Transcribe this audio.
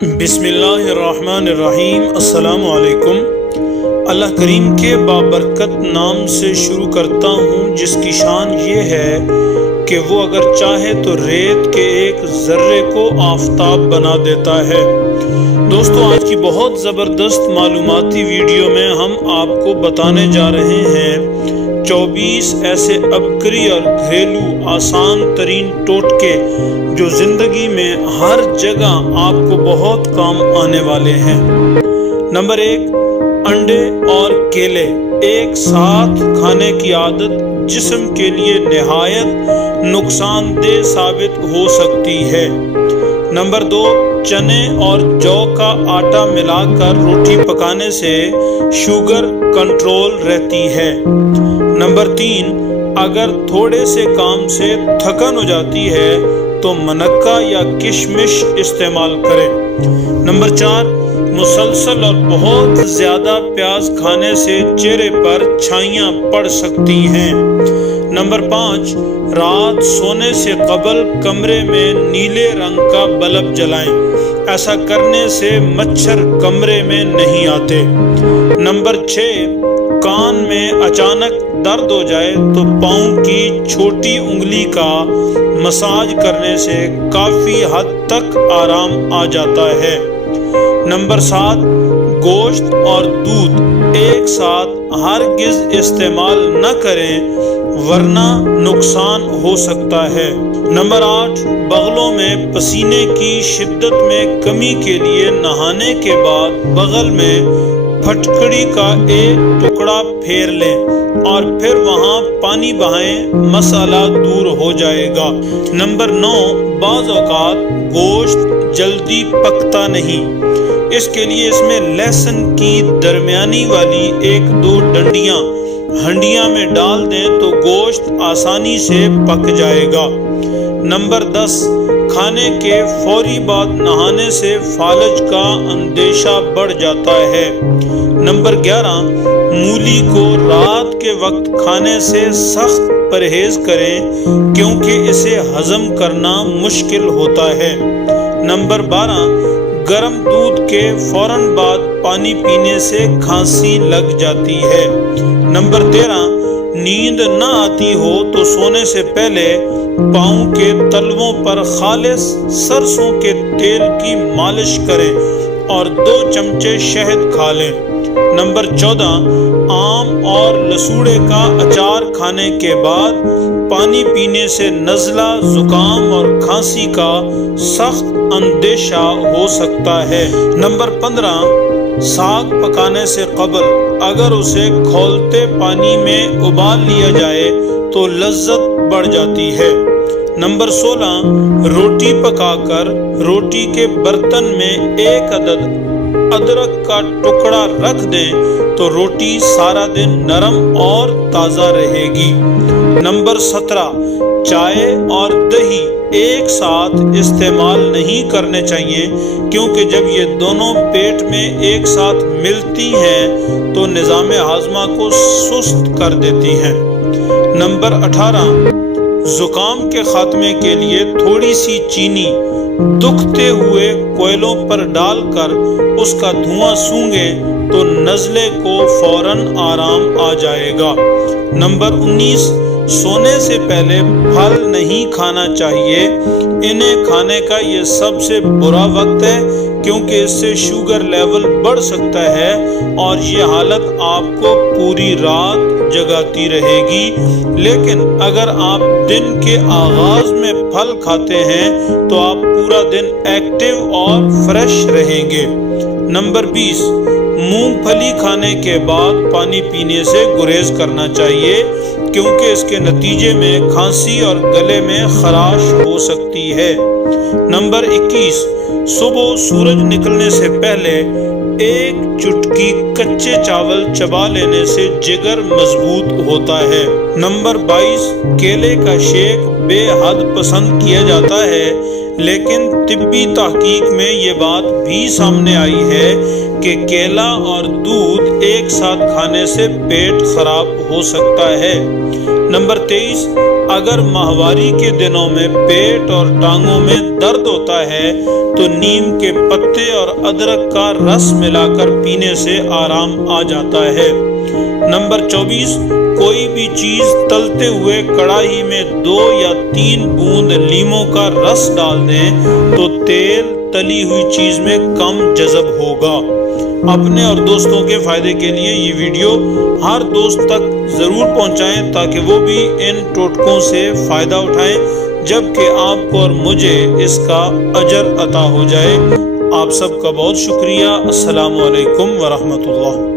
بسم اللہ الرحمن الرحیم۔ السلام علیکم۔ اللہ کریم کے بابرکت نام سے شروع کرتا ہوں جس کی شان یہ ہے کہ وہ اگر چاہے تو ریت کے ایک ذرے کو آفتاب بنا دیتا ہے۔ دوستو، آج کی بہت زبردست معلوماتی ویڈیو میں ہم آپ کو بتانے جا رہے ہیں 24 ایسے عبقری اور گھریلو آسان ترین ٹوٹکے جو زندگی میں ہر جگہ آپ کو بہت کام آنے والے ہیں۔ نمبر 1، انڈے اور کیلے ایک ساتھ کھانے کی عادت جسم کے لیے نہایت نقصان دہ ثابت ہو سکتی ہے۔ نمبر 2، چنے اور جو کا آٹا ملا کر روٹی پکانے سے شوگر کنٹرول رہتی ہے۔ نمبر 3، اگر تھوڑے سے کام سے تھکن ہو جاتی ہے تو منقہ یا کشمش استعمال کریں۔ نمبر 4، مسلسل اور بہت زیادہ پیاز کھانے سے چہرے پر چھائیاں پڑ سکتی ہیں۔ نمبر 5، رات سونے سے قبل کمرے میں نیلے رنگ کا بلب جلائیں، ایسا کرنے سے مچھر کمرے میں نہیں آتے۔ نمبر 6، کان میں اچانک درد ہو جائے تو پاؤں کی چھوٹی انگلی کا مساج کرنے سے کافی حد تک آرام آ جاتا ہے۔ نمبر 7، گوشت اور دودھ ایک ساتھ ہرگز استعمال نہ کریں ورنہ نقصان ہو سکتا ہے۔ نمبر 8، بغلوں میں پسینے کی شدت میں کمی کے لیے نہانے کے بعد بغل میں پھٹکڑی کا ایک ٹکڑا پھیر لیں اور پھر وہاں پانی بہائیں، مسئلہ دور ہو جائے گا۔ نمبر 9، بعض اوقات گوشت جلدی پکتا نہیں، اس کے لیے اس میں لہسن کی درمیانی والی 1-2 ڈنڈیاں ہنڈیاں میں ڈال دیں تو گوشت آسانی سے پک جائے گا۔ نمبر 10، کھانے کے فوری بعد نہانے سے فالج کا اندیشہ بڑھ جاتا ہے۔ نمبر 11، مولی کو رات کے وقت کھانے سے سخت پرہیز کریں کیونکہ اسے ہضم کرنا مشکل ہوتا ہے۔ نمبر 12، گرم دودھ کے فوراً بعد پانی پینے سے کھانسی لگ جاتی ہے۔ نمبر 13، نیند نہ آتی ہو تو سونے سے پہلے پاؤں کے تلووں پر خالص سرسوں کے تیل کی مالش کریں اور 2 چمچے شہد کھا لیں۔ نمبر 14، آم اور لسوڑے کا اچار کھانے کے بعد پانی پینے سے نزلہ، زکام اور کھانسی کا سخت اندیشہ ہو سکتا ہے۔ نمبر 15، ساگ پکانے سے قبل اگر اسے کھولتے پانی میں ابال لیا جائے تو لذت بڑھ جاتی ہے۔ نمبر 16، روٹی پکا کر روٹی کے برتن میں 1 عدد ادرک کا ٹکڑا رکھ دیں تو روٹی سارا دن نرم اور تازہ رہے گی۔ نمبر 17، چائے اور دہی ایک ساتھ استعمال نہیں کرنے چاہیے کیونکہ جب یہ دونوں پیٹ میں ایک ساتھ ملتی ہیں تو نظام ہاضمہ کو سست کر دیتی ہیں۔ نمبر 18، زکام کے خاتمے کے لیے تھوڑی سی چینی دکھتے ہوئے کوئلوں پر ڈال کر اس کا دھواں سونگیں تو نزلے کو فوراً آرام آ جائے گا۔ نمبر 19، سونے سے پہلے پھل نہیں کھانا چاہیے، انہیں کھانے کا یہ سب سے برا وقت ہے کیونکہ اس سے شوگر لیول بڑھ سکتا ہے اور یہ حالت آپ کو پوری رات جگاتی رہے گی، لیکن اگر آپ دن کے آغاز میں پھل کھاتے ہیں تو آپ پورا دن ایکٹیو اور فریش رہیں گے۔ نمبر 20، مونگ پھلی کھانے کے بعد پانی پینے سے گریز کرنا چاہیے کیونکہ اس کے نتیجے میں کھانسی اور گلے میں خراش ہو سکتی ہے۔ نمبر 21، صبح سورج نکلنے سے پہلے 1 چٹکی کچے چاول چبا لینے سے جگر مضبوط ہوتا ہے۔ نمبر 22، کیلے کا شیک بے حد پسند کیا جاتا ہے لیکن طبی تحقیق میں یہ بات بھی سامنے آئی ہے کہ کیلا اور دودھ ایک ساتھ کھانے سے پیٹ خراب ہو سکتا ہے۔ نمبر 23، اگر ماہواری کے دنوں میں پیٹ اور ٹانگوں میں درد ہوتا ہے تو نیم کے پتے اور ادرک کا رس ملا کر پینے سے آرام آ جاتا ہے۔ نمبر 24، کوئی بھی چیز تلتے ہوئے کڑاہی میں 2 یا 3 بوند لیموں کا رس ڈال دیں تو تیل تلی ہوئی چیز میں کم جذب ہوگا۔ اپنے اور دوستوں کے فائدے کے لیے یہ ویڈیو ہر دوست تک ضرور پہنچائیں تاکہ وہ بھی ان ٹوٹکوں سے فائدہ اٹھائیں، جبکہ آپ کو اور مجھے اس کا اجر عطا ہو جائے۔ آپ سب کا بہت شکریہ۔ السلام علیکم ورحمۃ اللہ۔